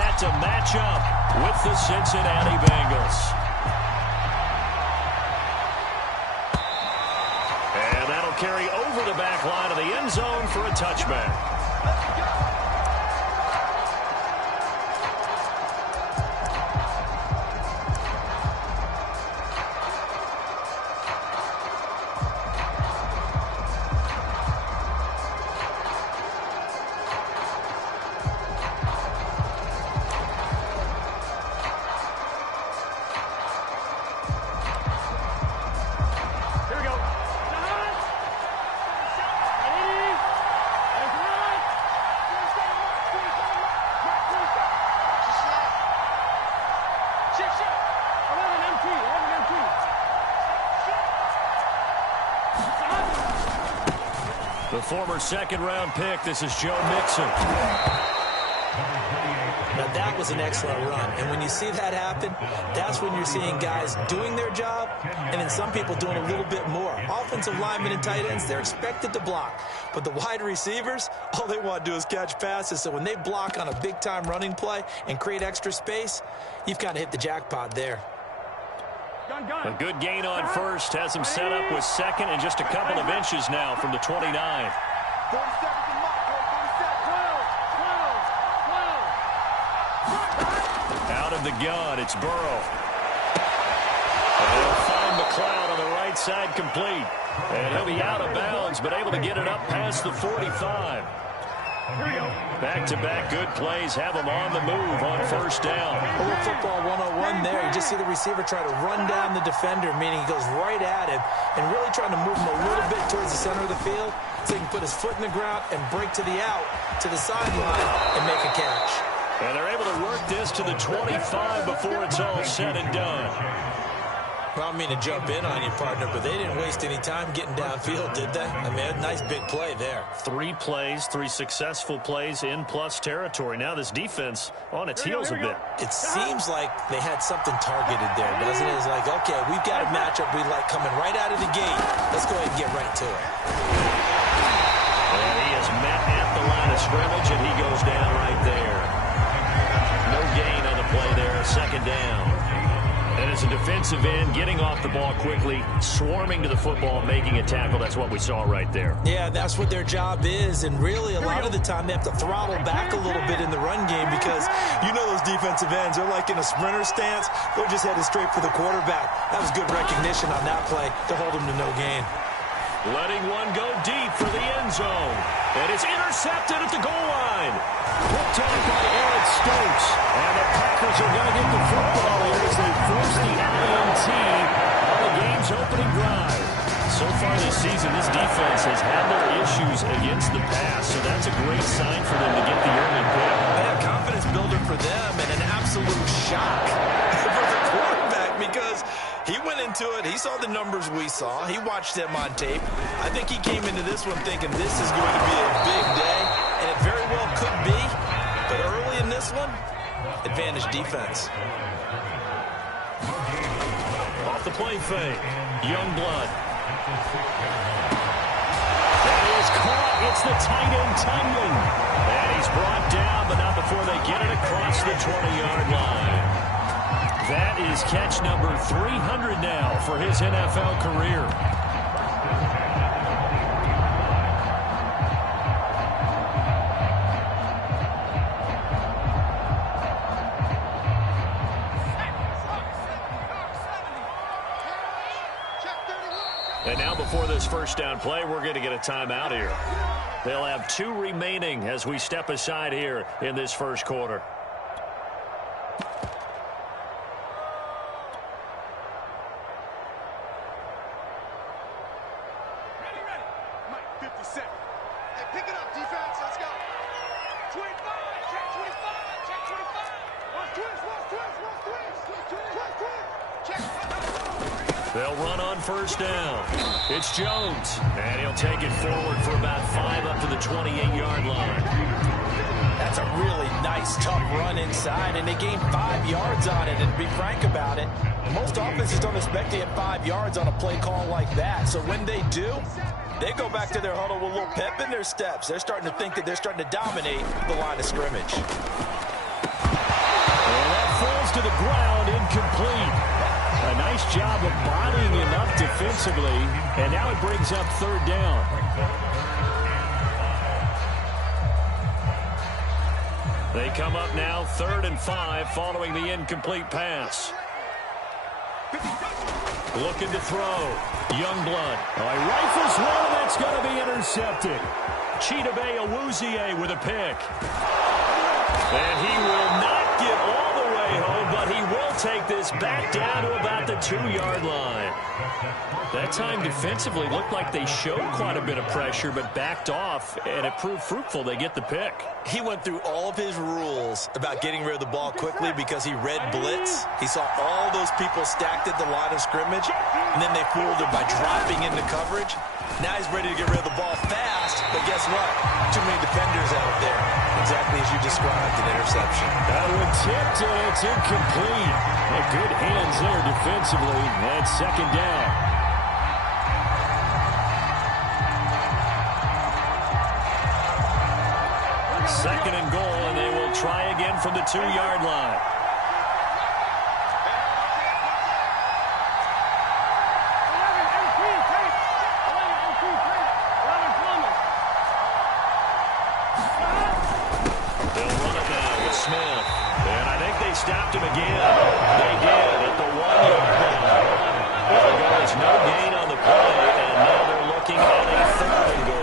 set to match up with the Cincinnati Bengals. And that'll carry over the back line of the end zone for a touchback. The former second-round pick, this is Joe Mixon. Now that was an excellent run, and when you see that happen, that's when you're seeing guys doing their job, and then some people doing a little bit more. Offensive linemen and tight ends, they're expected to block, but the wide receivers, all they want to do is catch passes, so when they block on a big-time running play and create extra space, you've kind of hit the jackpot there. A good gain on first has him set up with second and just a couple of inches now from the 29. Out of the gun, it's Burrow. And he'll find McLeod on the right side complete. And he'll be out of bounds, but able to get it up past the 45. Back-to-back good plays have him on the move on first down. A little football 101 there. You just see the receiver try to run down the defender, meaning he goes right at him and really trying to move him a little bit towards the center of the field so he can put his foot in the ground and break to the out, to the sideline, and make a catch. And they're able to work this to the 25 before it's all said and done. Well, I don't mean to jump in on you, partner, but they didn't waste any time getting downfield, did they? I mean, a nice big play there. 3 plays, 3 successful plays in plus territory. Now this defense on its heels a bit. It seems like they had something targeted there, doesn't it? It's like, okay, we've got a matchup we like coming right out of the gate. Let's go ahead and get right to it. And he is met at the line of scrimmage, and he goes down right there. No gain on the play there, second down. And as a defensive end, getting off the ball quickly, swarming to the football, making a tackle, that's what we saw right there. Yeah, that's what their job is, and really a lot of the time they have to throttle back a little bit in the run game because you know those defensive ends, they're like in a sprinter stance. They're just headed straight for the quarterback. That was good recognition on that play to hold him to no gain. Letting one go deep for the end zone. And it's intercepted at the goal line. Picked off by Eric Stokes. And the Packers are going to get the football here as they force the INT on the game's opening drive. So far this season, this defense has had their issues against the pass. So that's a great sign for them to get the early pick. Yeah, confidence builder for them and an absolute shock for the quarterback because he went into it. He saw the numbers we saw. He watched them on tape. I think he came into this one thinking this is going to be a big day, and it very well could be. But early in this one, advantage defense. Off the play fake, Youngblood. That is caught. It's the tight end tumbling. And he's brought down, but not before they get it across the 20-yard line. That is catch number 300 now for his NFL career. And now before this first down play, we're going to get a timeout here. They'll have 2 remaining as we step aside here in this first quarter. They'll run on first down. It's Jones, and he'll take it forward for about 5 up to the 28-yard line. That's a really nice, tough run inside, and they gained 5 yards on it. And to be frank about it, most offenses don't expect to get 5 yards on a play call like that. So when they do, they go back to their huddle with a little pep in their steps. They're starting to think that they're starting to dominate the line of scrimmage. falls to the ground, incomplete. A nice job of bodying him up defensively, and now it brings up third down. They come up now 3rd and 5 following the incomplete pass. Looking to throw. Youngblood. He rifles one, and that's going to be intercepted. Chidobe Awuzie with a pick. And he will not get all the way home, but he will take this back down to about the 2-yard line. That time defensively looked like they showed quite a bit of pressure, but backed off, and it proved fruitful. They get the pick. He went through all of his rules about getting rid of the ball quickly because he read blitz. He saw all those people stacked at the line of scrimmage, and then they fooled him by dropping into coverage. Now he's ready to get rid of the ball fast, but guess what? Too many defenders out there. Exactly as you described, an interception. That one tipped, and it's incomplete. Good hands there defensively, and 2nd down. Second and goal, and they will try again from the 2-yard line. They'll run it now with Smith. And I think they stopped him again. They did at the 1-yard line. There is no gain on the play, and now they're looking at a 3rd and goal.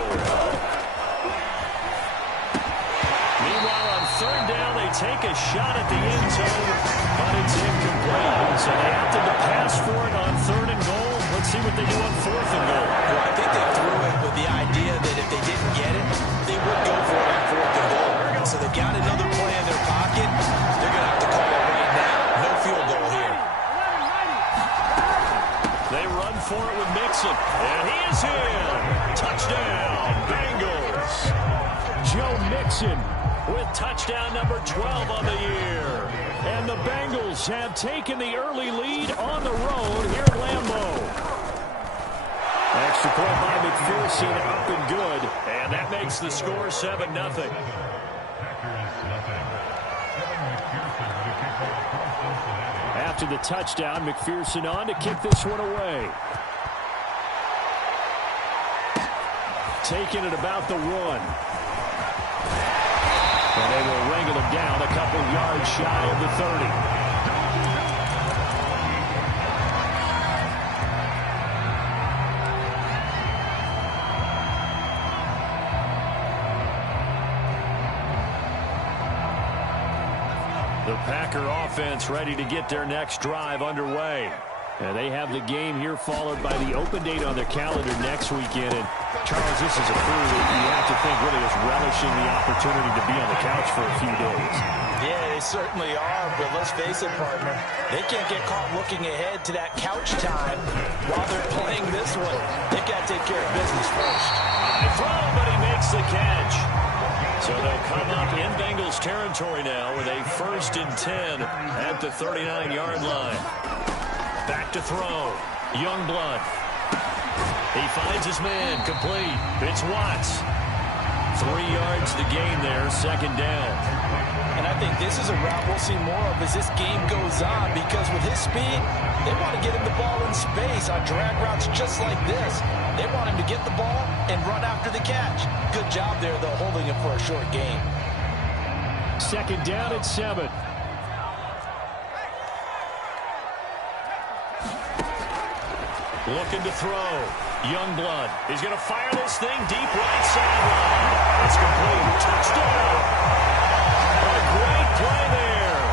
Take a shot at the end zone, but it's incomplete. So they opted to pass for it on 3rd and goal. Let's see what they do on 4th and goal. Well, I think they threw it with the idea that if they didn't get it, they would go for it on 4th and goal. So they got another play in their pocket. They're going to have to call it right now. No field goal here. They run for it with Mixon, and he is in. Touchdown, Bengals. Joe Mixon with touchdown number 12 on the year. And the Bengals have taken the early lead on the road here at Lambeau. Extra point by McPherson, up and good. And that makes the score 7-0. After the touchdown, McPherson on to kick this one away. Taking it about the 1. And they will wrangle him down a couple yards shy of the 30. The Packer offense ready to get their next drive underway. And they have the game here followed by the open date on their calendar next weekend. And Charles, this is a crew that you have to think really is relishing the opportunity to be on the couch for a few days. Yeah, they certainly are, but let's face it, partner. They can't get caught looking ahead to that couch time while they're playing this one. They've got to take care of business first. High throw, but he makes the catch. So they'll come up in Bengals territory now with a 1st and 10 at the 39-yard line. Back to throw. Youngblood. He finds his man. Complete. It's Watts. 3 yards the gain there. 2nd down. And I think this is a route we'll see more of as this game goes on, because with his speed, they want to get him the ball in space on drag routes just like this. They want him to get the ball and run after the catch. Good job there, though, holding him for a short gain. 2nd down at 7. Looking to throw. Youngblood. He's going to fire this thing deep right sideline. It's complete. Touchdown. A great play there.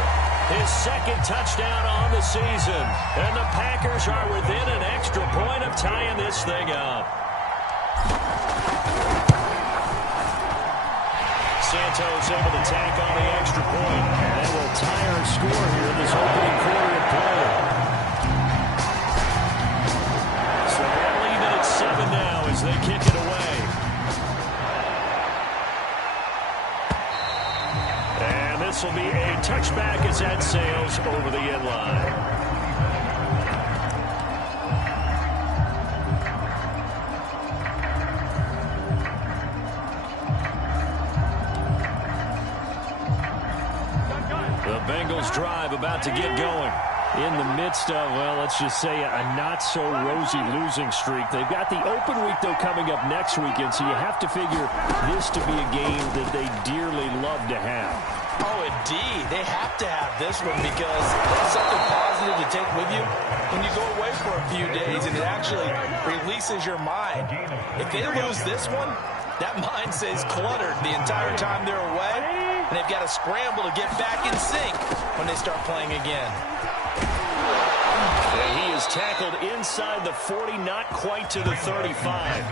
His 2nd touchdown on the season. And the Packers are within an extra point of tying this thing up. Santos able to tack on the extra point. And that will tie our score here in this opening quarter of play. Now as they kick it away. And this will be a touchback as that sails over the end line. The Bengals drive about to get going. In the midst of, well, let's just say a not-so-rosy losing streak. They've got the open week, though, coming up next weekend, so you have to figure this to be a game that they dearly love to have. Oh, indeed. They have to have this one because it's something positive to take with you when you go away for a few days, and it actually releases your mind. If they lose this one, that mind stays cluttered the entire time they're away, and they've got to scramble to get back in sync when they start playing again. And he is tackled inside the 40, not quite to the 35.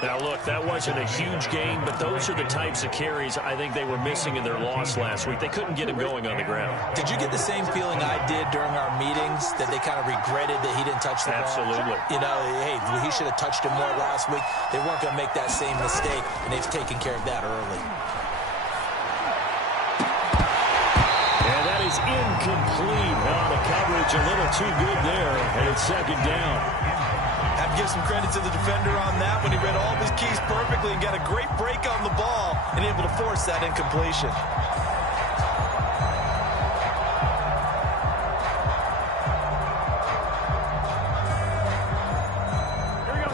Now, look, that wasn't a huge gain, but those are the types of carries I think they were missing in their loss last week. They couldn't get him going on the ground. Did you get the same feeling I did during our meetings, that they kind of regretted that he didn't touch the ball? Absolutely. You know, hey, he should have touched him more last week. They weren't going to make that same mistake, and they've taken care of that early. And that is incomplete. Now the coverage a little too good there, and it's second down. Have to give some credit to the defender on that when he read all of his keys perfectly and got a great break on the ball and able to force that incompletion.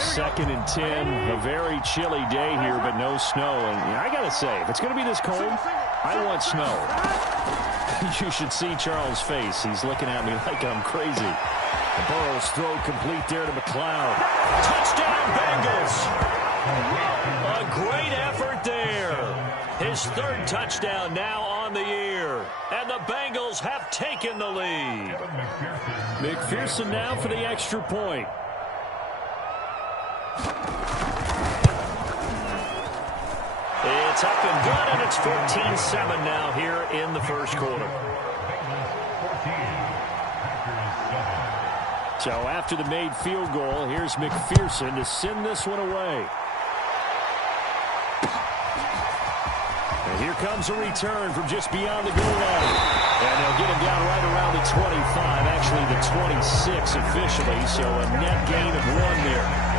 Second and 10, a very chilly day here, but no snow. And I got to say, if it's going to be this cold, I want snow. You should see Charles' face. He's looking at me like I'm crazy. Burrow's throw complete there to McLeod. Touchdown, Bengals! A great effort there. His third touchdown now on the year. And the Bengals have taken the lead. McPherson now for the extra point. It's up and good, and it's 14-7 now here in the first quarter. So after the made field goal, here's McPherson to send this one away. And here comes a return from just beyond the goal line. And they'll get him down right around the 25, actually the 26 officially, so a net gain of 1 there.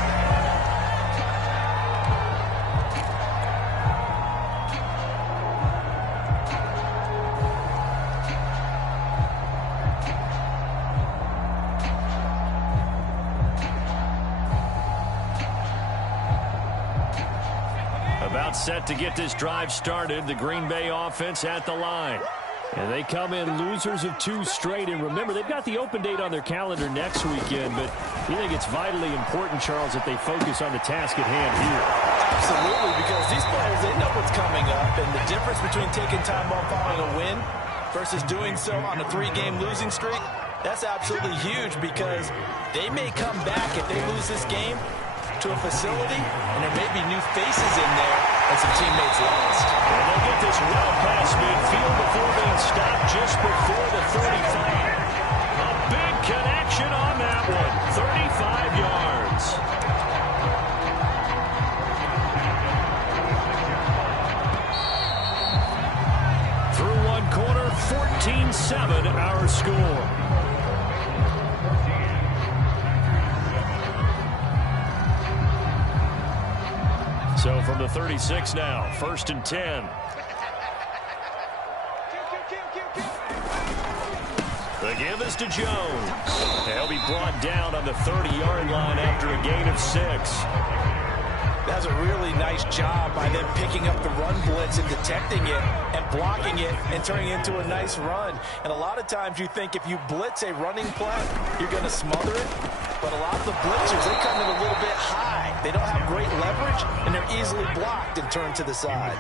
Set to get this drive started. The Green Bay offense at the line. And they come in losers of 2 straight. And remember, they've got the open date on their calendar next weekend. But you think it's vitally important, Charles, that they focus on the task at hand here? Absolutely, because these players, they know what's coming up. And the difference between taking time off following a win versus doing so on a 3-game losing streak, that's absolutely huge, because they may come back if they lose this game to a facility, and there may be new faces in there and some teammates lost. And they'll get this well past midfield before being stopped just before the 35. A big connection on that one. 35 yards. Through 1 quarter, 14-7 our score. So from the 36 now, 1st and 10. The give is to Jones. They'll be brought down on the 30-yard line after a gain of 6. That's a really nice job by them picking up the run blitz and detecting it and blocking it and turning it into a nice run. And a lot of times you think if you blitz a running play, you're going to smother it. But a lot of the blitzers, they come in a little bit high. They don't have great leverage, and they're easily blocked and turned to the side.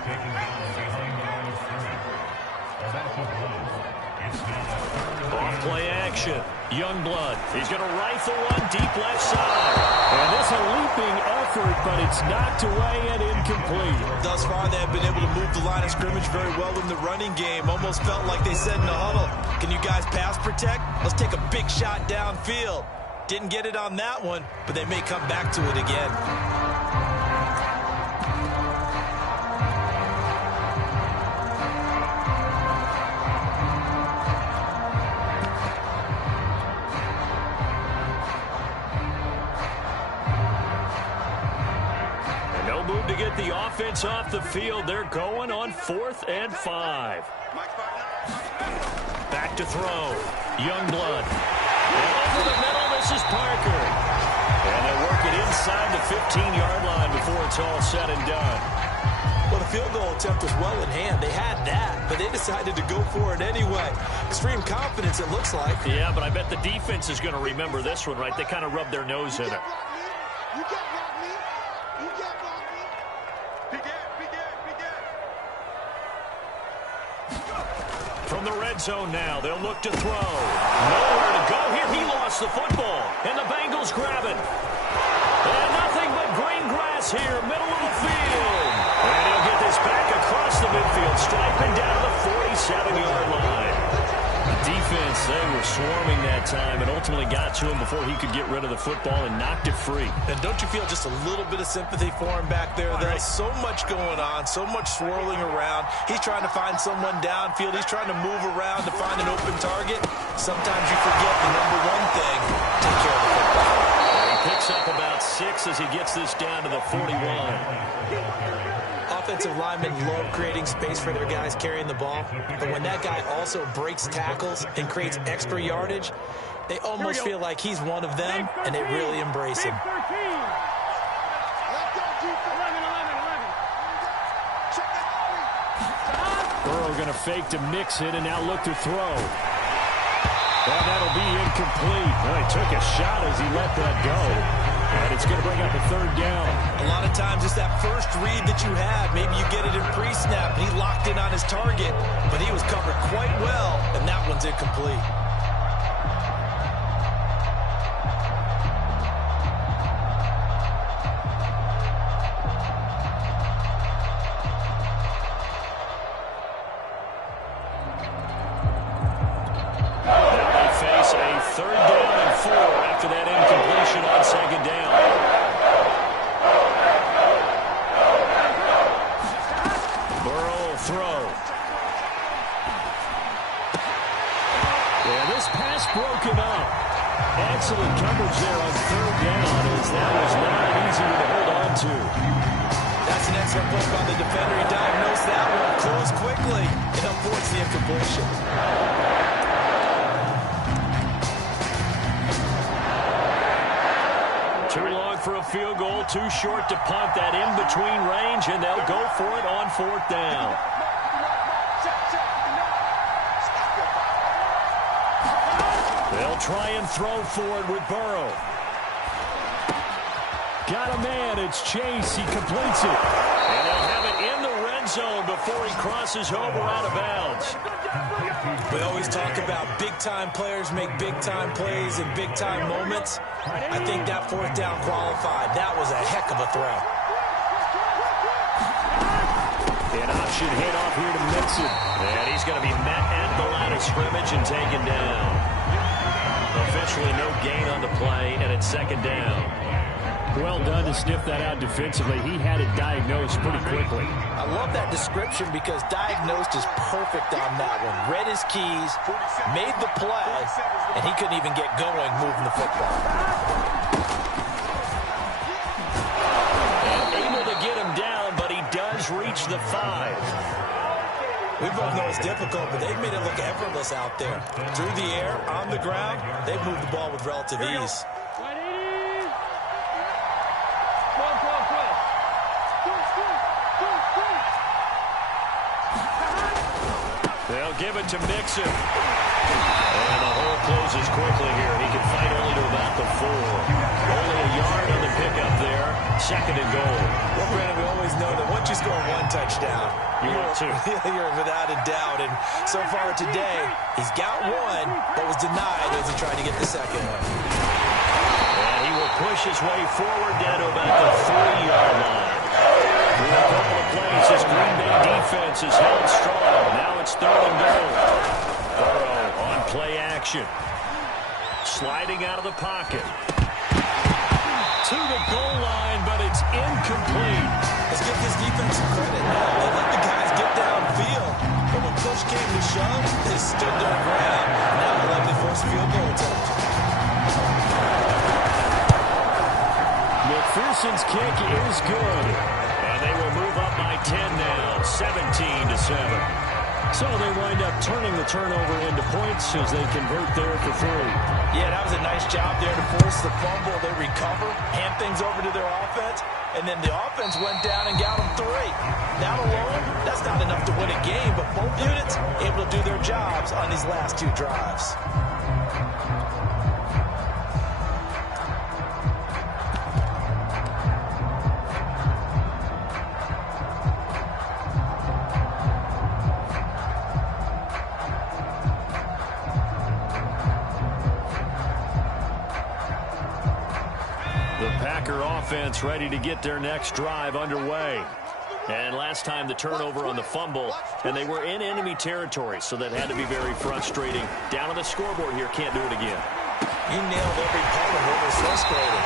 Off play action. Youngblood. He's going to rifle one deep left side. And this a leaping effort, but it's knocked away and incomplete. Thus far, they have been able to move the line of scrimmage very well in the running game. Almost felt like they said in the huddle, can you guys pass protect? Let's take a big shot downfield. Didn't get it on that one, but they may come back to it again. gets off the field. They're going on 4th and 5. Back to throw. Youngblood. And over the middle, this is Parker. And they work it inside the 15-yard line before it's all said and done. Well, the field goal attempt was well in hand. They had that, but they decided to go for it anyway. Extreme confidence, it looks like. Yeah, but I bet the defense is going to remember this one, right? They kind of rubbed their nose in it. You can't block me. You can't block me. From the red zone now, they'll look to throw. Nowhere to go here. He lost the football, and the Bengals grab it. And nothing but green grass here, middle of the field. And he'll get this back across the midfield, striping down to the 47-yard line. The defense, they were swarming that time and ultimately got to him before he could get rid of the football and knocked it free. And don't you feel just a little bit of sympathy for him back there? There's so much going on, so much swirling around. He's trying to find someone downfield. He's trying to move around to find an open target. Sometimes you forget the number one thing, take care of the football. He picks up about 6 as he gets this down to the 41. Offensive linemen love creating space for their guys carrying the ball, but when that guy also breaks tackles and creates extra yardage, they almost feel like he's one of them, and they really embrace him. Burrow going to fake to mix it and now look to throw. And that'll be incomplete. Well, he took a shot as he let that go. And it's going to bring up a 3rd down. A lot of times it's that first read that you have. Maybe you get it in pre-snap, and he locked in on his target, but he was covered quite well, and that one's incomplete. After that incompletion on 2nd down. Burrow will throw. Yeah, this pass broken up. Excellent coverage there on 3rd down, as that was not an easy one to hold on to. That's an excellent play by the defender. He diagnosed that one, closed quickly, and avoids the incompletion. Too long for a field goal, too short to punt that in-between range, and they'll go for it on 4th down. They'll try and throw for it with Burrow. Got a man, it's Chase, he completes it. And they'll have it in the red zone before he crosses over out of bounds. We always talk about big-time players make big-time plays in big-time moments. I think that 4th down qualified. That was a heck of a throw. An option hit off here to Mixon. And he's going to be met at the line of scrimmage and taken down. Officially no gain on the play, and it's 2nd down. Well done to sniff that out defensively. He had it diagnosed pretty quickly. I love that description because diagnosed is perfect on that one. Read his keys, made the play, and he couldn't even get going moving the football. And able to get him down, but he does reach the 5. We both know it's difficult, but they've made it look effortless out there. Through the air, on the ground, they've moved the ball with relative ease. They'll give it to Mixon. And the hole closes quickly here. He can fight only to about the 4. Only a yard on the pickup there. 2nd and goal. Well, Brandon, we always know that once you score 1 touchdown, you're 2. You're without a doubt. And so far today, he's got 1, but was denied as he tried to get the 2nd one. And he will push his way forward down to about the 3-yard line. With a couple of plays, this Green Bay defense is held strong. Now it's 3rd and goal. Burrow on play action. Sliding out of the pocket. To the goal line, but it's incomplete. Let's give this defense some credit now. They let the guys get downfield. But when push came to shove, they stood their ground. Now they'll likely force a field goal attempt. McPherson's kick is good. And And they will move up by 10 now, 17-7. So they wind up turning the turnover into points as they convert there for 3. Yeah, that was a nice job there to force the fumble. They recover, hand things over to their offense, and then the offense went down and got them 3. That alone, that's not enough to win a game, but both units able to do their jobs on these last 2 drives. Offense ready to get their next drive underway. And last time the turnover on the fumble, and they were in enemy territory, so that had to be very frustrating. Down on the scoreboard here, can't do it again. You nailed every part of what was frustrating.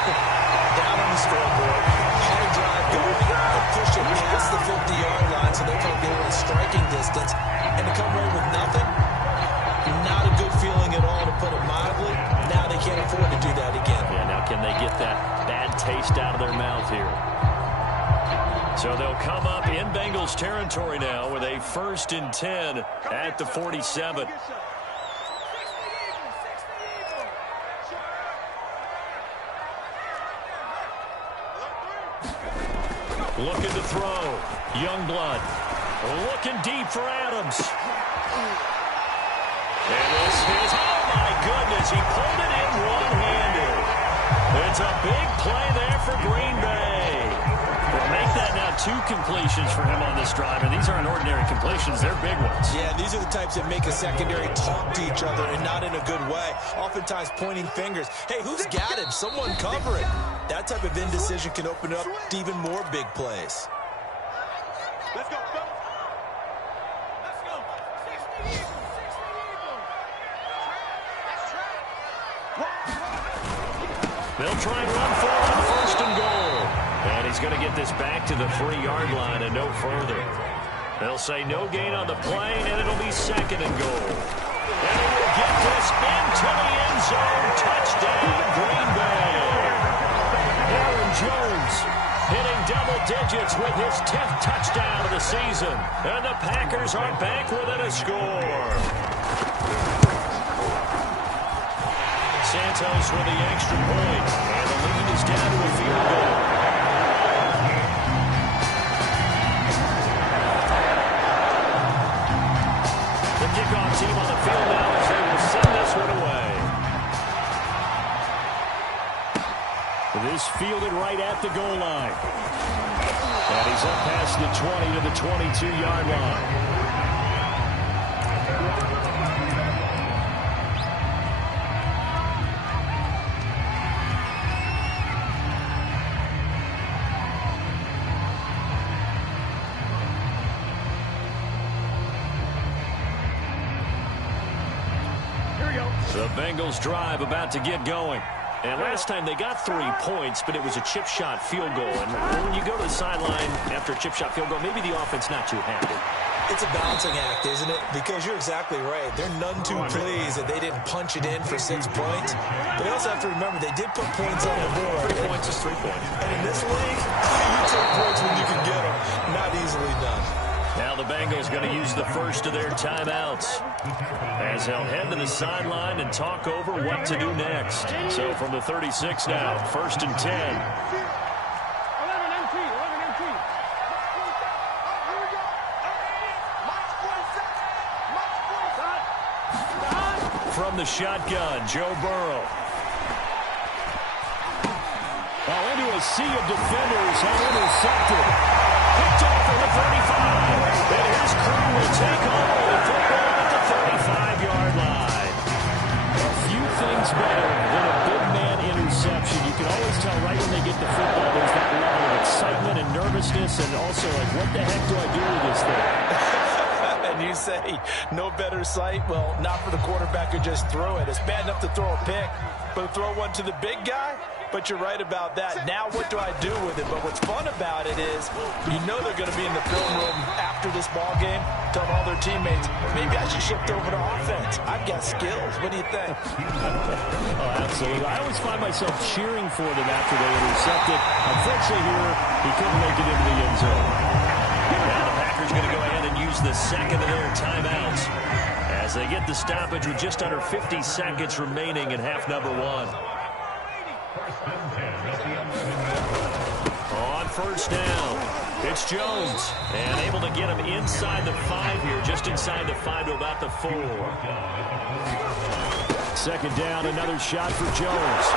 Down on the scoreboard, hard drive going, and push it past the 50-yard line so they felt they were in striking distance, and to come away with nothing, not a good feeling at all, to put it mildly. Now they can't afford to do that again. Yeah, now can they get that bad taste out of their mouth here? So they'll come up in Bengals territory now with a 1st and 10 at the 47. Looking to throw. Youngblood looking deep for Adams. And this is, oh my goodness, he pulled it in one-handed. It's a big play there for Green Bay. We'll make that now 2 completions for him on this drive, and these aren't ordinary completions, they're big ones. Yeah, these are the types that make a secondary talk to each other, and not in a good way. Oftentimes pointing fingers. Hey, who's got him? Someone cover it. That type of indecision can open up to even more big plays. Let's go, fellas. Let's go. 60 Eagles. 60 Eagles. They'll try and run forward on 1st and goal. And he's going to get this back to the 3-yard line and no further. They'll say no gain on the play, and it'll be 2nd and goal. And he will get this into the end zone. Touchdown, Green Bay. Aaron Jones hitting double digits with his 10th touchdown of the season. And the Packers are back within a score. Santos with the extra point. And the lead is down to a field goal. The kickoff team on the field now as they will send this one away. This fielded right at the goal line. And he's up past the 20 to the 22-yard line. The Bengals drive about to get going. And last time they got 3 points, but it was a chip shot field goal. And when you go to the sideline after a chip shot field goal, maybe the offense not too happy. It's a balancing act, isn't it? Because you're exactly right. They're none too pleased that they didn't punch it in for 6 points. But they also have to remember they did put points on the board. 3 points is 3 points. And in this league, you take points when you can get them. Not easily done. Now the Bengals going to use the first of their timeouts as they'll head to the sideline and talk over what to do next. So from the 36 now, 1st and 10. From the shotgun, Joe Burrow. Into a sea of defenders and intercepted. Picked off at the 35. And his crew will take over the football at the 35-yard line. A few things better than a big man interception. You can always tell right when they get the football, there's that level of excitement and nervousness, and also like, what the heck do I do with this thing? And you say, no better sight? Well, not for the quarterback who just threw it. It's bad enough to throw a pick, but to throw one to the big guy, but you're right about that. Now what do I do with it? But what's fun about it is you know they're going to be in the film room after this ball game telling all their teammates, maybe I should shift over to offense. I've got skills. What do you think? Oh, absolutely. I always find myself cheering for them after they intercept it. Unfortunately here, he couldn't make it into the end zone. Now the Packers going to go ahead and use the second of their timeouts as they get the stoppage with just under 50 seconds remaining in half number one. On first down, it's Jones, and able to get him inside the 5 here, just inside the 5 to about the 4. Second down, another shot for Jones.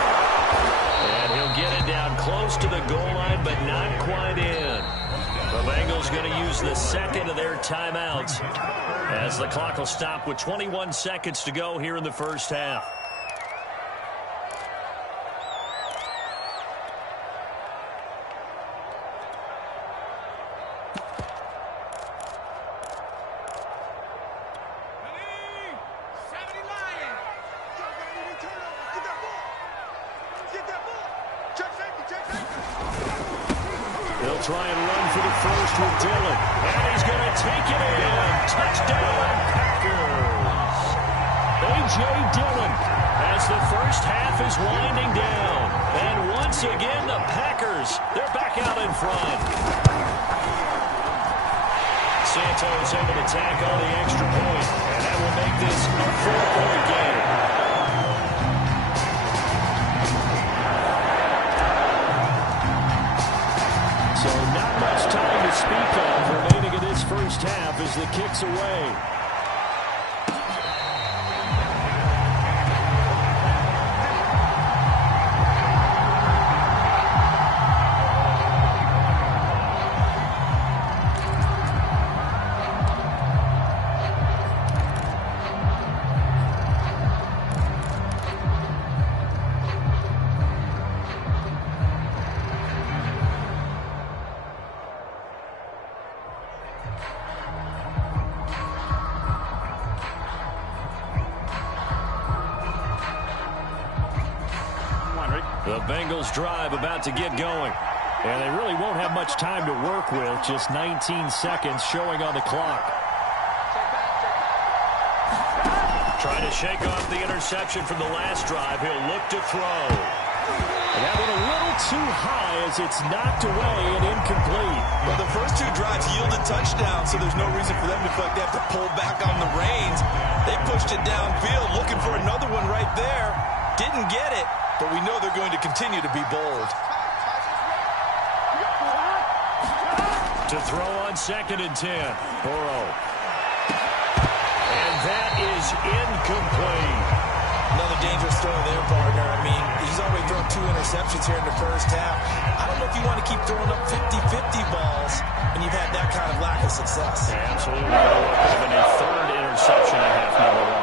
And he'll get it down close to the goal line, but not quite in. The Bengals going to use the second of their timeouts as the clock will stop with 21 seconds to go here in the first half. They'll try and run for the first with Dillon. And he's going to take it in. Touchdown, Packers. A.J. Dillon as the first half is winding down. And once again, the Packers, they're back out in front. Santos able to tack on the extra point. And that will make this a 4-point game. So not much time to speak of remaining in this first half as the kick's away. The Bengals drive about to get going. And they really won't have much time to work with. Just 19 seconds showing on the clock. Trying to shake off the interception from the last drive. He'll look to throw. And that one a little too high as it's knocked away and incomplete. Well, the first two drives yielded touchdowns, so there's no reason for them to feel like they have to pull back on the reins. They pushed it downfield, looking for another one right there. Didn't get it. But we know they're going to continue to be bold. To throw on 2nd and 10. Burrow. And that is incomplete. Another dangerous throw there, partner. I mean, he's already thrown 2 interceptions here in the first half. I don't know if you want to keep throwing up 50-50 balls when you've had that kind of lack of success. Yeah, absolutely. Could have been a 3rd interception in half number 1.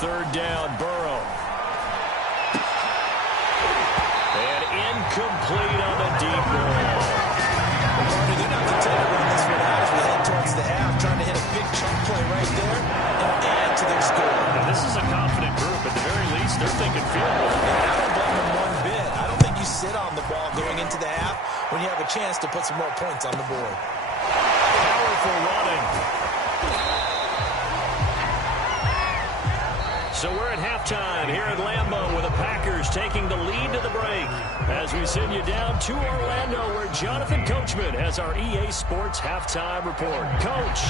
Third down, Burrow. And incomplete on the deep ball. They're not content to run this one out as we head towards the half, trying to hit a big chunk play right there and add to their score. Now, this is a confident group. At the very least, they're thinking field goal. I don't blame them one bit. I don't think you sit on the ball going into the half when you have a chance to put some more points on the board. Powerful running. So we're at halftime here at Lambeau with the Packers taking the lead to the break as we send you down to Orlando where Jonathan Coachman has our EA Sports halftime report. Coach.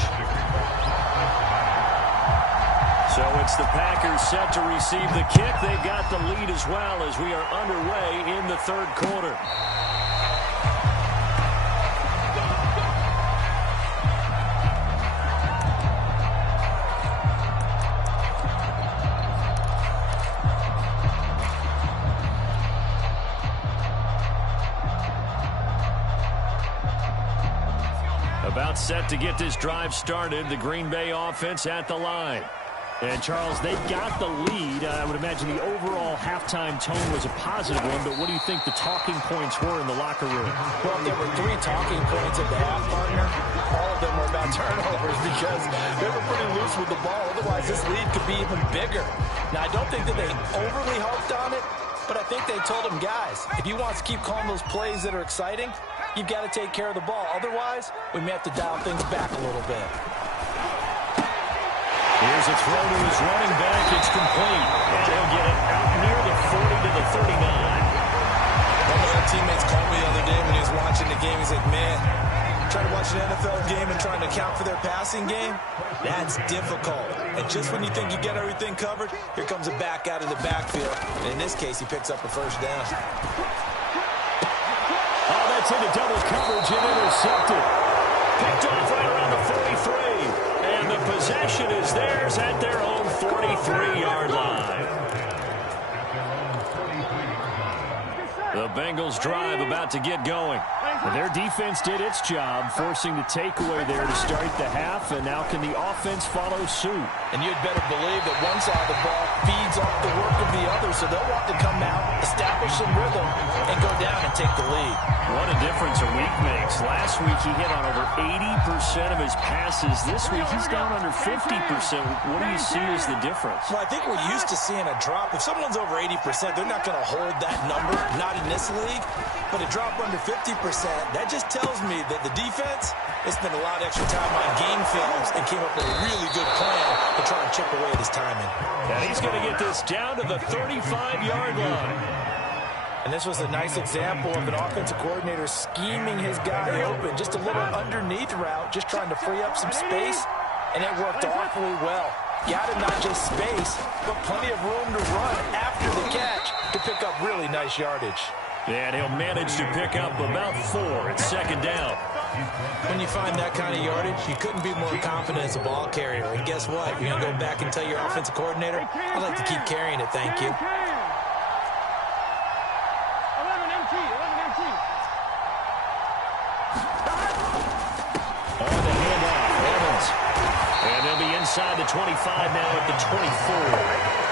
So it's the Packers set to receive the kick. They've got the lead as well as we are underway in the third quarter. About set to get this drive started. The Green Bay offense at the line. And, Charles, they got the lead. I would imagine the overall halftime tone was a positive one, but what do you think the talking points were in the locker room? Well, there were 3 talking points at the half, partner. All of them were about turnovers because they were pretty loose with the ball. Otherwise, this lead could be even bigger. Now, I don't think that they overly harped on it, but I think they told them, guys, if you want to keep calling those plays that are exciting, you've got to take care of the ball. Otherwise, we may have to dial things back a little bit. Here's a throw to his running back. It's complete. And he'll get it out near the 40 to the 39. One of our teammates called me the other day when he was watching the game. He's like, man, trying to watch an NFL game and trying to account for their passing game, that's difficult. And just when you think you get everything covered, here comes a back out of the backfield. And in this case, he picks up a first down. Oh, that's into double coverage and intercepted. Picked off right around the 43. And the possession is theirs at their own 43-yard line. The Bengals drive about to get going. Their defense did its job, forcing the takeaway there to start the half, and now can the offense follow suit? And you'd better believe that one side of the ball feeds off the work of the other, so they'll want to come out, establish some rhythm, and go down and take the lead. What a difference a week makes. Last week he hit on over 80% of his passes. This week he's down under 50%. What do you see as the difference? Well, I think we're used to seeing a drop. If someone's over 80%, they're not going to hold that number, not in this league. But a drop under 50%, that just tells me that the defense has spent a lot of extra time on game films and came up with a really good plan to try and chip away at his timing. And he's going to get this down to the 35-yard line. And this was a nice example of an offensive coordinator scheming his guy open. Just a little underneath route, just trying to free up some space, and it worked awfully well. Got him not just space, but plenty of room to run after the catch to pick up really nice yardage. And he'll manage to pick up about 4 at second down. When you find that kind of yardage, you couldn't be more confident as a ball carrier. And guess what? You're going to go back and tell your offensive coordinator, I'd like to keep carrying it, thank you. On the handoff, Evans. And they'll be inside the 25 now at the 24.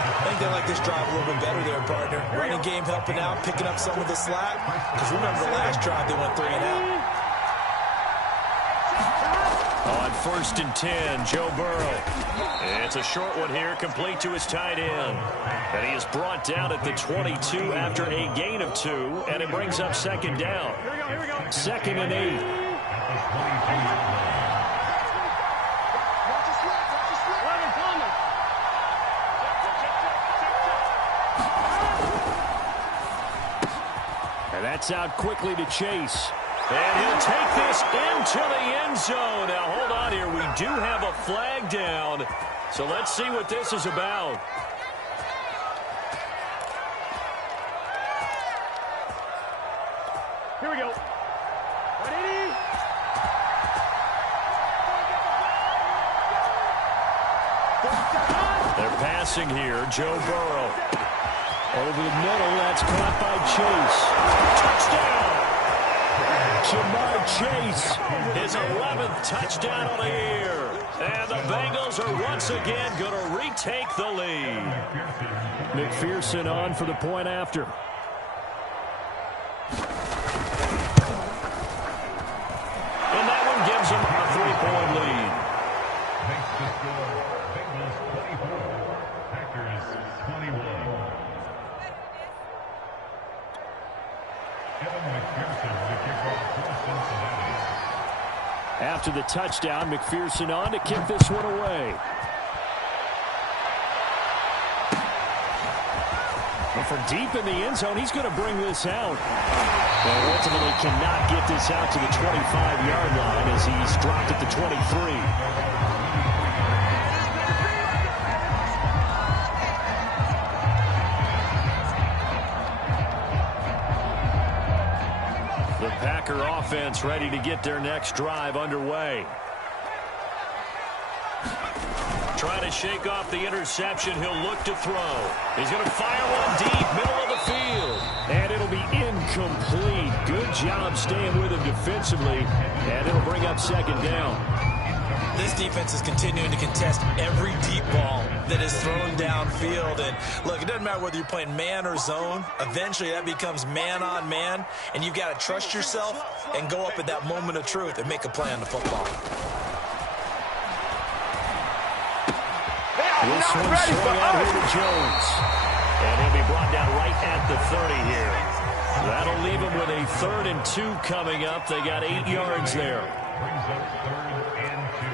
I think they like this drive a little bit better there, partner. Running game helping out, picking up some of the slack. Because remember the last drive, they went 3 and out. On 1st and 10, Joe Burrow. It's a short one here, complete to his tight end. And he is brought down at the 22 after a gain of 2, and it brings up second down. 2nd and 8. And that's out quickly to Chase. And he'll take this into the end zone. Now, hold on here. We do have a flag down. So let's see what this is about. Here we go. Ready? They're passing here. Joe Burrow. Over the middle, that's caught by Chase. Jamar Chase, his 11th touchdown on the year. And the Bengals are once again going to retake the lead. McPherson on for the point after. And that one gives them a 3-point lead. Makes the score Bengals 24, Packers 21. Evan McPherson, the kickoff for Cincinnati. After the touchdown, McPherson on to kick this one away. And from deep in the end zone, he's going to bring this out. And ultimately cannot get this out to the 25-yard line as he's dropped at the 23. The Packer offense ready to get their next drive underway. Trying to shake off the interception. He'll look to throw. He's going to fire one deep, middle of the field. And it'll be incomplete. Good job staying with him defensively. And it'll bring up second down. this defense is continuing to contest every deep ball that is thrown downfield. And look, it doesn't matter whether you're playing man or zone. Eventually, that becomes man on man, and you've got to trust yourself and go up at that moment of truth and make a play on the football. This one's swung out here to Jones. And he'll be brought down right at the 30 here. That'll leave him with a 3rd and 2 coming up. They got 8 yards there. Brings up 3rd and 2.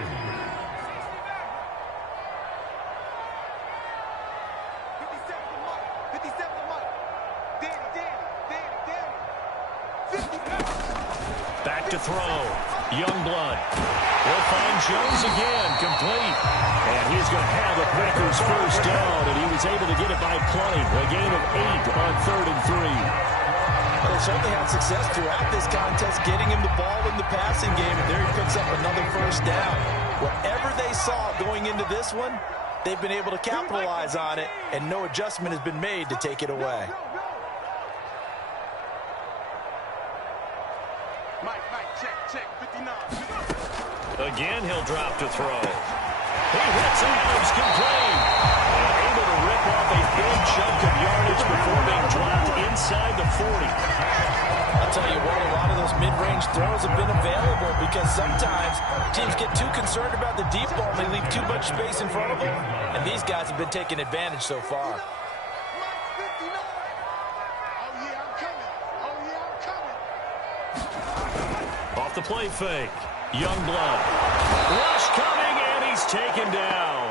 57 to Mike. Danny. Back to throw. Youngblood. He'll find Jones again, complete. And he's going to have the Packers first down, and he was able to get it by plenty. A gain of 8 on 3rd and 3. Well, they certainly had success throughout this contest, getting him the ball in the passing game, and there he picks up another first down. Whatever they saw going into this one, they've been able to capitalize on it, and no adjustment has been made to take it away. Mike, check, 59. Again, he'll drop to throw. He hits Adams, complete. And able to rip off a big chunk of yardage before being dropped inside the 40. I'll tell you what, a lot of those mid-range throws have been available because sometimes teams get too concerned about the deep ball and they leave too much space in front of them. And these guys have been taking advantage so far. Mike, 59. Oh, yeah, I'm coming. Off the play fake. Youngblood. Rush coming, and he's taken down.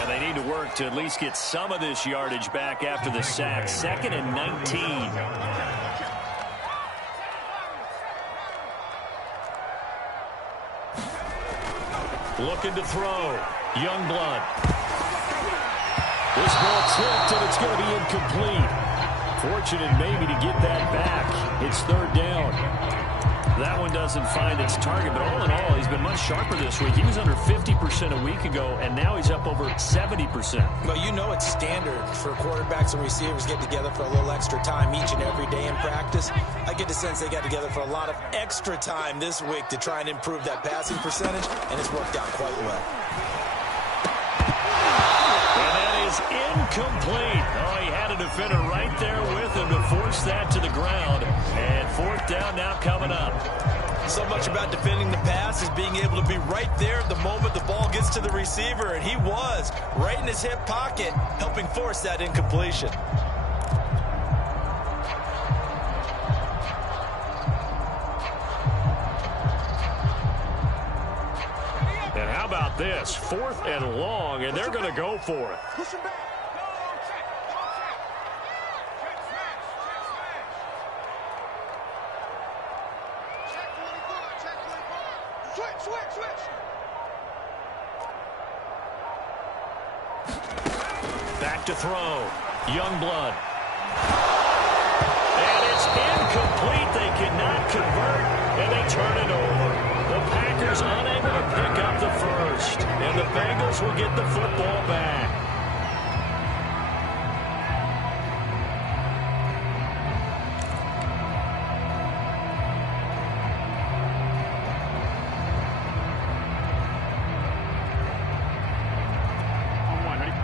And they need to work to at least get some of this yardage back after the sack. 2nd and 19. Looking to throw. Youngblood. This ball tipped, and it's going to be incomplete. Fortunate maybe to get that back. It's 3rd down. That one doesn't find its target, but all in all, he's been much sharper this week. He was under 50% a week ago, and now he's up over 70%. Well, you know it's standard for quarterbacks and receivers get together for a little extra time each and every day in practice. I get the sense they got together for a lot of extra time this week to try and improve that passing percentage, and it's worked out quite well. And that is incomplete. Oh, he had a defender right there with him to force that to the ground. And 4th down now coming up. So much about defending the pass is being able to be right there at the moment the ball gets to the receiver, and he was right in his hip pocket, helping force that incompletion. And how about this? 4th and long, and they're going to go for it. Push him back. Switch. Back to throw. Youngblood. And it's incomplete. They cannot convert, and they turn it over. The Packers unable to pick up the first, and the Bengals will get the football back.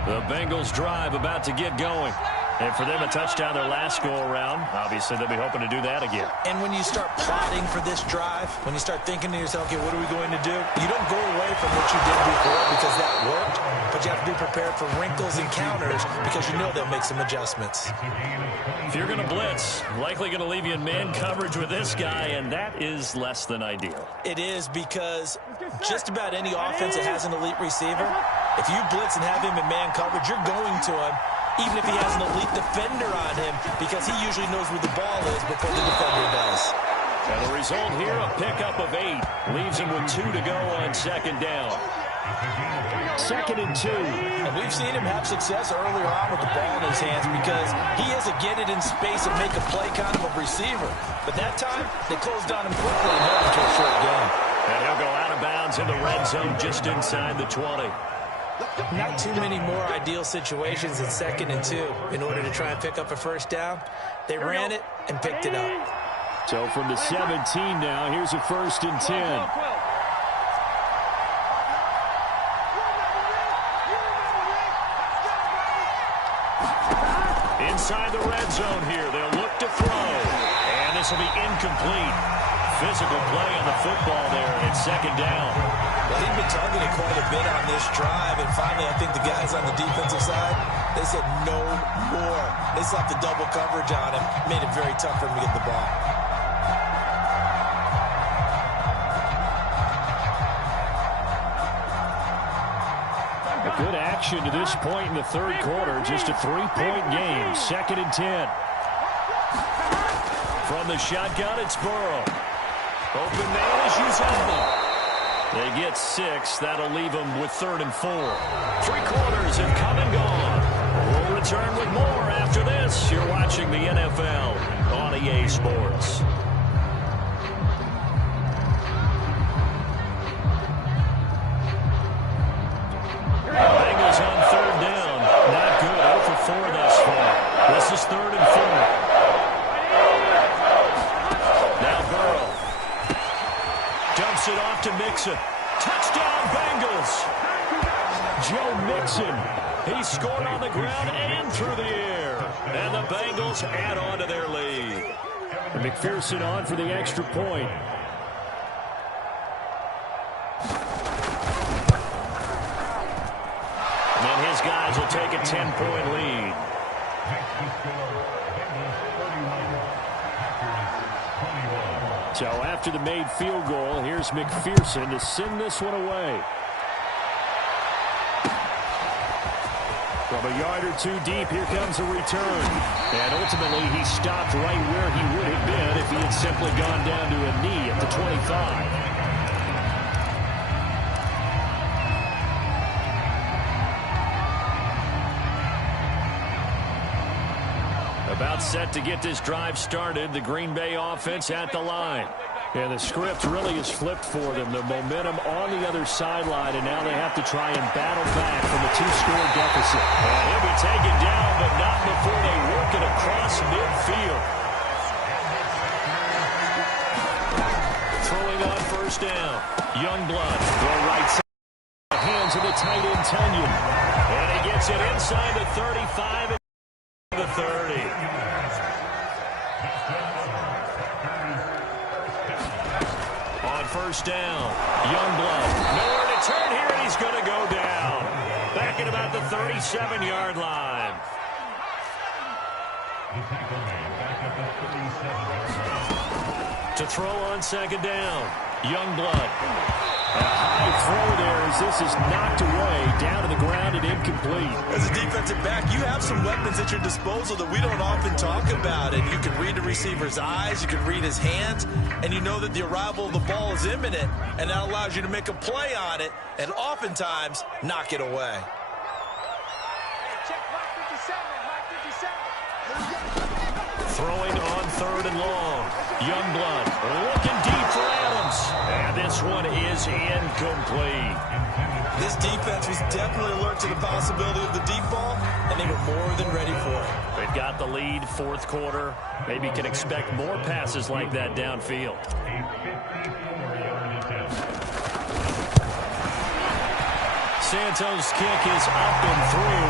The Bengals drive about to get going. And for them, a touchdown their last go-around. Obviously, they'll be hoping to do that again. And when you start plotting for this drive, when you start thinking to yourself, okay, what are we going to do? You don't go away from what you did before because that worked, but you have to be prepared for wrinkles and counters because you know they'll make some adjustments. If you're going to blitz, likely going to leave you in man coverage with this guy, and that is less than ideal. It is because just about any offense that has an elite receiver, if you blitz and have him in man coverage, you're going to him, even if he has an elite defender on him, because he usually knows where the ball is before the defender does. And the result here, a pickup of 8. Leaves him with 2 to go on 2nd down. 2nd and 2. And we've seen him have success earlier on with the ball in his hands because he has a get it in space and make a play kind of a receiver. But that time, they closed on him quickly and held him to a short gain. And he'll go out of bounds in the red zone just inside the 20. Not too many more ideal situations in 2nd and 2 in order to try and pick up a first down. They ran it and picked it up. So from the 17 now, here's a 1st and 10. inside the red zone here. They'll look to throw. And this will be incomplete. Physical play on the football there. It's second down. Well, he'd been targeted quite a bit on this drive, and finally I think the guys on the defensive side, they said no more. They slapped the double coverage on him, made it very tough for him to get the ball. A good action to this point in the third quarter. Just a 3-point game. 2nd and 10. From the shotgun, it's Burrow. Open man is Uzomah. They get 6. That'll leave them with 3rd and 4. 3 quarters have come and gone. We'll return with more after this. You're watching the NFL on EA Sports. Bengals on 3rd down. Not good. 0 for 4 thus far. This is 3rd and 4. Now Burrow. Dumps it off to Mixon. Touchdown, Bengals. Joe Mixon. He scored on the ground and through the air. And the Bengals add on to their lead. And McPherson on for the extra point. And then his guys will take a 10-point lead. So after the made field goal, here's McPherson to send this one away. From a yard or 2 deep, here comes a return. And ultimately, he stopped right where he would have been if he had simply gone down to a knee at the 25. About set to get this drive started. The Green Bay offense at the line. And the script really is flipped for them. Their momentum on the other sideline, and now they have to try and battle back from a 2-score deficit. And he'll be taken down, but not before they work it across midfield. Throwing on 1st down. Youngblood, throw right side. Hands of the tight end, Tunyon. And he gets it inside the 35 and the 30. On 1st down, Youngblood. Nowhere to turn here, and he's going to go down. Back at about the 37-yard line. To throw on 2nd down, Youngblood. A high throw there as this is knocked away, down to the ground and incomplete. As a defensive back, you have some weapons at your disposal that we don't often talk about. And you can read the receiver's eyes, you can read his hands, and you know that the arrival of the ball is imminent, and that allows you to make a play on it and oftentimes knock it away. Check Mike 57, Mike 57. Throwing on 3rd and long. Youngblood looking deep for Adams. And this one is incomplete. This defense was definitely alert to the possibility of the deep ball, and they were more than ready for it. They've got the lead, 4th quarter. Maybe can expect more passes like that downfield. Santos' kick is up and through,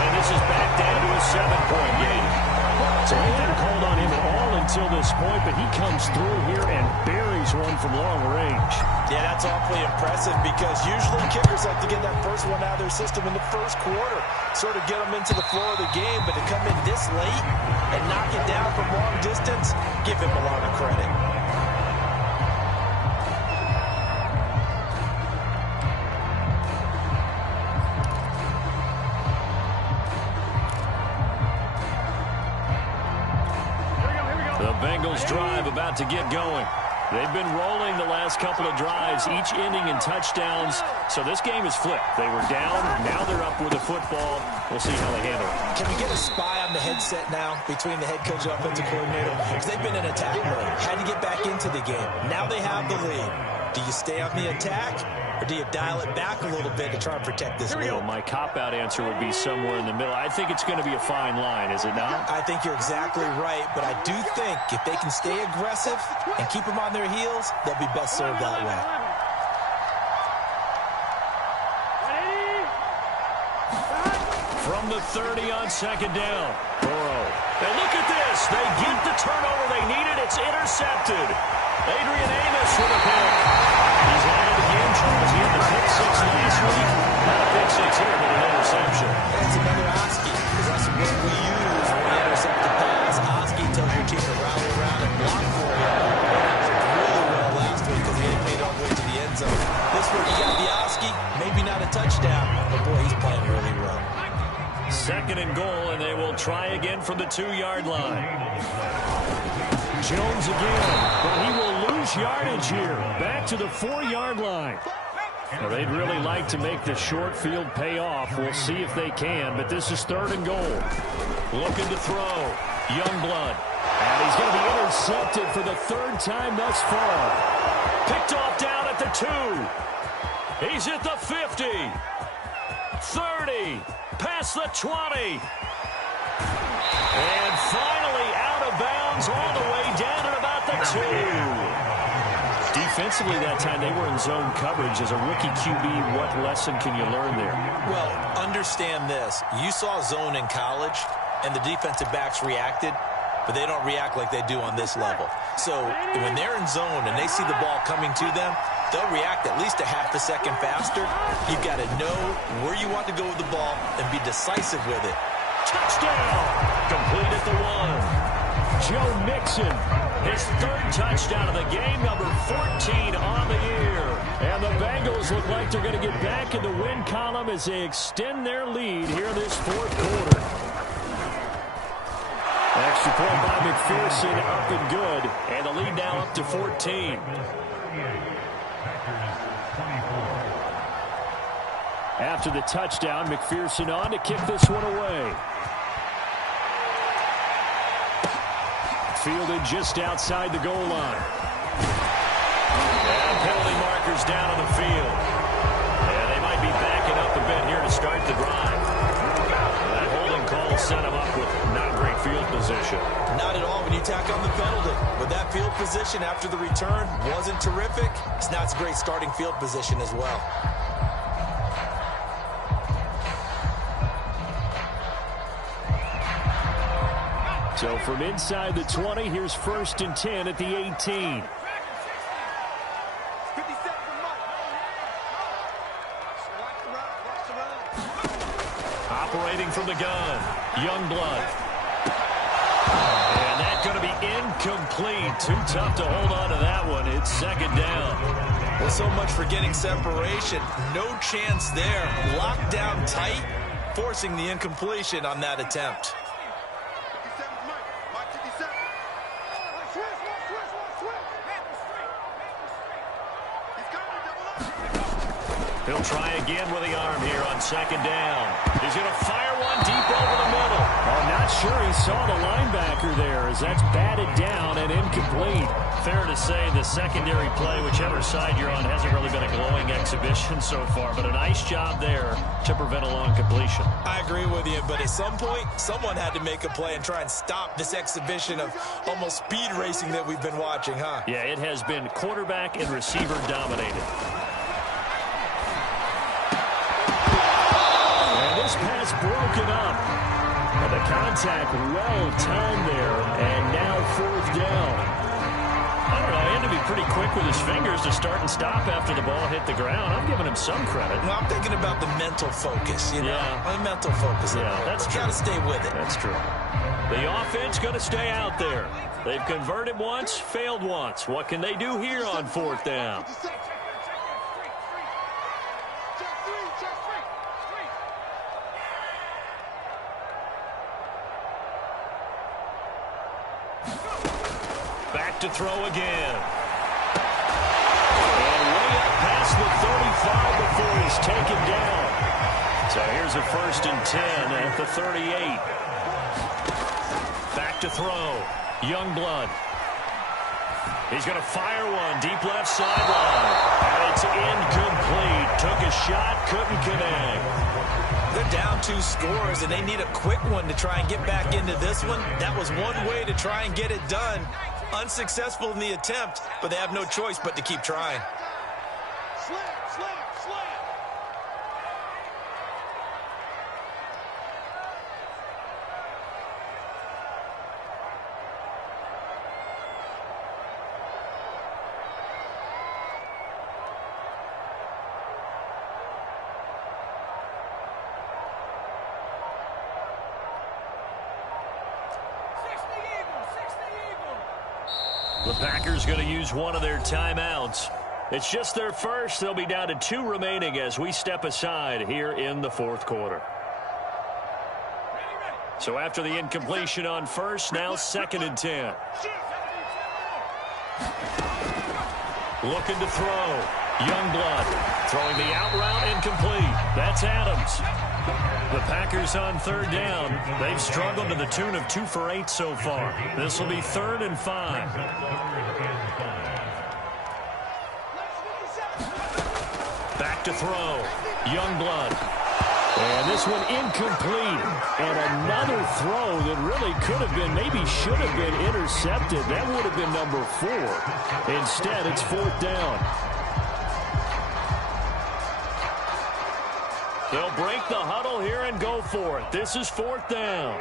and this is back down to a 7-point game. So they haven't called on him at all until this point, but he comes through here and buries one from long range. Yeah, that's awfully impressive because usually kickers like to get that first one out of their system in the 1st quarter, sort of get them into the flow of the game, but to come in this late and knock it down from long distance, give him a lot of credit. The Bengals drive about to get going. They've been rolling the last couple of drives, each ending in touchdowns. So this game is flipped. They were down, now they're up with the football. We'll see how they handle it. Can we get a spy on the headset now between the head coach and offensive coordinator? Because they've been in attack mode. Had to get back into the game. Now they have the lead. Do you stay on the attack, or do you dial it back a little bit to try and protect this lead? Well, my cop-out answer would be somewhere in the middle. I think it's going to be a fine line, is it not? I think you're exactly right, but I do think if they can stay aggressive and keep them on their heels, they'll be best served that way. From the 30 on second down. Burrow. And look at this. They get the turnover they needed. It's intercepted. Adrian Amos with a pick. He's added again, Charles. He had the pick six last week. Not a pick six here, but an interception. It's another Oski, because that's what we use when we intercept the pass. Oski tells your team to rally around and block for you. Really well last week because he ain't made all the way to the end zone. This week he got the Oski, maybe not a touchdown, but boy, he's playing really well. Second and goal, and they will try again from the 2-yard line. Jones again, but he will lose yardage here. Back to the 4-yard line. Well, they'd really like to make the short field pay off. We'll see if they can, but this is third and goal. Looking to throw. Youngblood. And he's going to be intercepted for the third time thus far. Picked off down at the 2. He's at the 50. 30. Past the 20. And finally out of bounds all the way down at about the 2. Defensively that time, they were in zone coverage. As a rookie QB, what lesson can you learn there? Well, understand this. You saw zone in college, and the defensive backs reacted, but they don't react like they do on this level. So when they're in zone and they see the ball coming to them, they'll react at least a half a second faster. You've got to know where you want to go with the ball and be decisive with it. Touchdown! Complete at the 1. Joe Mixon, his third touchdown of the game, number 14 on the year. And the Bengals look like they're going to get back in the win column as they extend their lead here in this fourth quarter. Extra point by McPherson, up and good. And the lead now up to 14. After the touchdown, McPherson on to kick this one away. Fielded just outside the goal line. And penalty markers down on the field. And they might be backing up a bit here to start the drive. That holding call set him up with not great field position. Not at all when you tack on the penalty. But that field position after the return wasn't terrific. It's not a great starting field position as well. So from inside the 20, here's 1st and 10 at the 18. Operating from the gun, Youngblood. And that's going to be incomplete. Too tough to hold on to that one. It's second down. Well, so much for getting separation. No chance there. Locked down tight, forcing the incompletion on that attempt. He'll try again with the arm here on second down. He's going to fire one deep over the middle. I'm not sure he saw the linebacker there as that's batted down and incomplete. Fair to say the secondary play, whichever side you're on, hasn't really been a glowing exhibition so far, but a nice job there to prevent a long completion. I agree with you, but at some point, someone had to make a play and try and stop this exhibition of almost speed racing that we've been watching, huh? Yeah, it has been quarterback and receiver dominated. This pass broken up. And the contact well timed there. And now 4th down. I don't know. He had to be pretty quick with his fingers to start and stop after the ball hit the ground. I'm giving him some credit. Well, I'm thinking about the mental focus, you know? Yeah. The mental focus. Yeah, that's true. Got to stay with it. That's true. The offense going to stay out there. They've converted once, failed once. What can they do here on 4th down? Back to throw again. And way up past the 35 before he's taken down. So here's a 1st and 10 at the 38. Back to throw. Youngblood. He's going to fire one deep left sideline. And it's incomplete. Took a shot, couldn't connect. They're down 2 scores, and they need a quick one to try and get back into this one. That was one way to try and get it done. Unsuccessful in the attempt, but they have no choice but to keep trying. Slam, slam, slam. The Packers going to use one of their timeouts. It's just their first. They'll be down to 2 remaining as we step aside here in the fourth quarter. So after the incompletion on first, now 2nd and 10. Looking to throw. Youngblood throwing the out route incomplete. That's Adams. The Packers on 3rd down. They've struggled to the tune of 2 for 8 so far. This will be 3rd and 5. Back to throw. Youngblood. And this one incomplete. And another throw that really could have been, maybe should have been intercepted. That would have been number 4. Instead, it's 4th down. They'll break the huddle here and go for it. This is 4th down.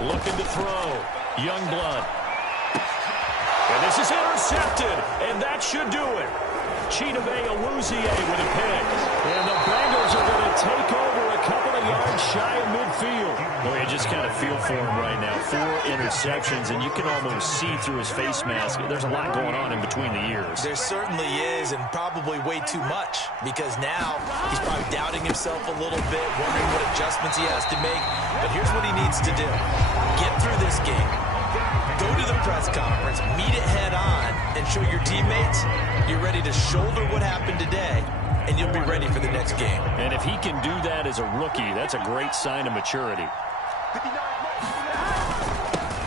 Looking to throw. Youngblood. And this is intercepted. And that should do it. Chidobe Awuzie with a pick. And the Bengals are going to take over a couple of yards shy of midfield. Well, you just kind of feel for him right now. 4 interceptions, and you can almost see through his face mask. There's a lot going on in between the ears. There certainly is, and probably way too much, because now he's probably doubting himself a little bit, wondering what adjustments he has to make. But here's what he needs to do. Get through this game. Go to the press conference, meet it head on, and show your teammates you're ready to shoulder what happened today, and you'll be ready for the next game. And if he can do that as a rookie, that's a great sign of maturity.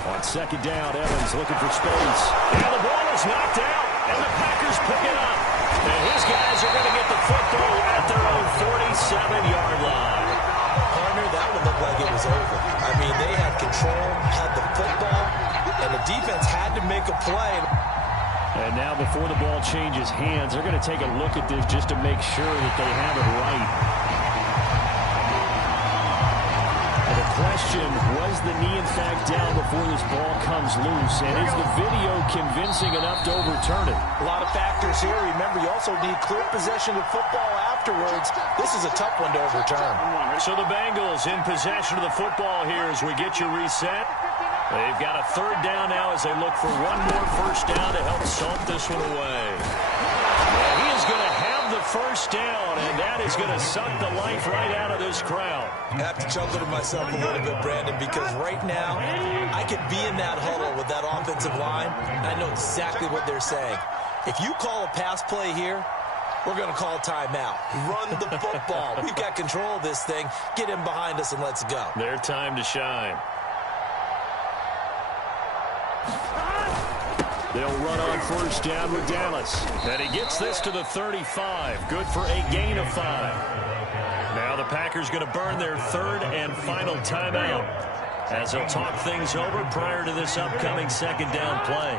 On 2nd down, Evans looking for space. And the ball is knocked out, and the Packers pick it up. And his guys are going to get the football at their own 47-yard line. Partner, that would look like it was over. I mean, they had control, had the football, and the defense had to make a play. And now before the ball changes hands, they're going to take a look at this just to make sure that they have it right. And the question, was the knee in fact down before this ball comes loose? And is the video convincing enough to overturn it? A lot of factors here. Remember, you also need clear possession of football afterwards. This is a tough one to overturn. So the Bengals in possession of the football here as we get you reset. They've got a 3rd down now as they look for one more first down to help salt this one away. And he is going to have the first down, and that is going to suck the life right out of this crowd. I have to chuckle to myself a little bit, Brandon, because right now I could be in that huddle with that offensive line, and I know exactly what they're saying. If you call a pass play here, we're going to call timeout. Run the football. We've got control of this thing. Get him behind us and let's go. Their time to shine. They'll run on first down with Dallas. And he gets this to the 35. Good for a gain of 5. Now the Packers going to burn their 3rd and final timeout as they'll talk things over prior to this upcoming 2nd down play.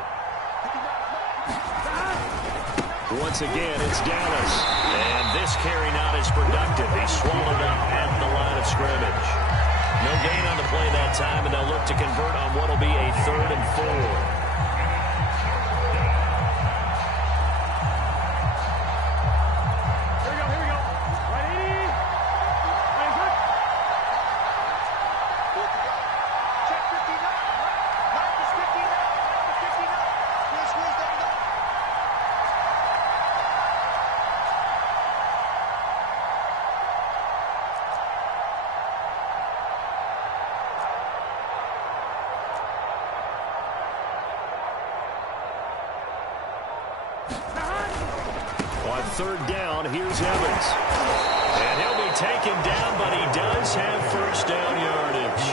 Once again, it's Dallas. And this carry not as productive. He swallowed up at the line of scrimmage. No gain on the play that time, and they'll look to convert on what will be a 3rd and 4. On 3rd down, here's Evans. And he'll be taken down, but he does have first down yardage.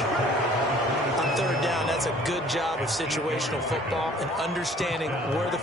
On 3rd down, that's a good job of situational football and understanding where the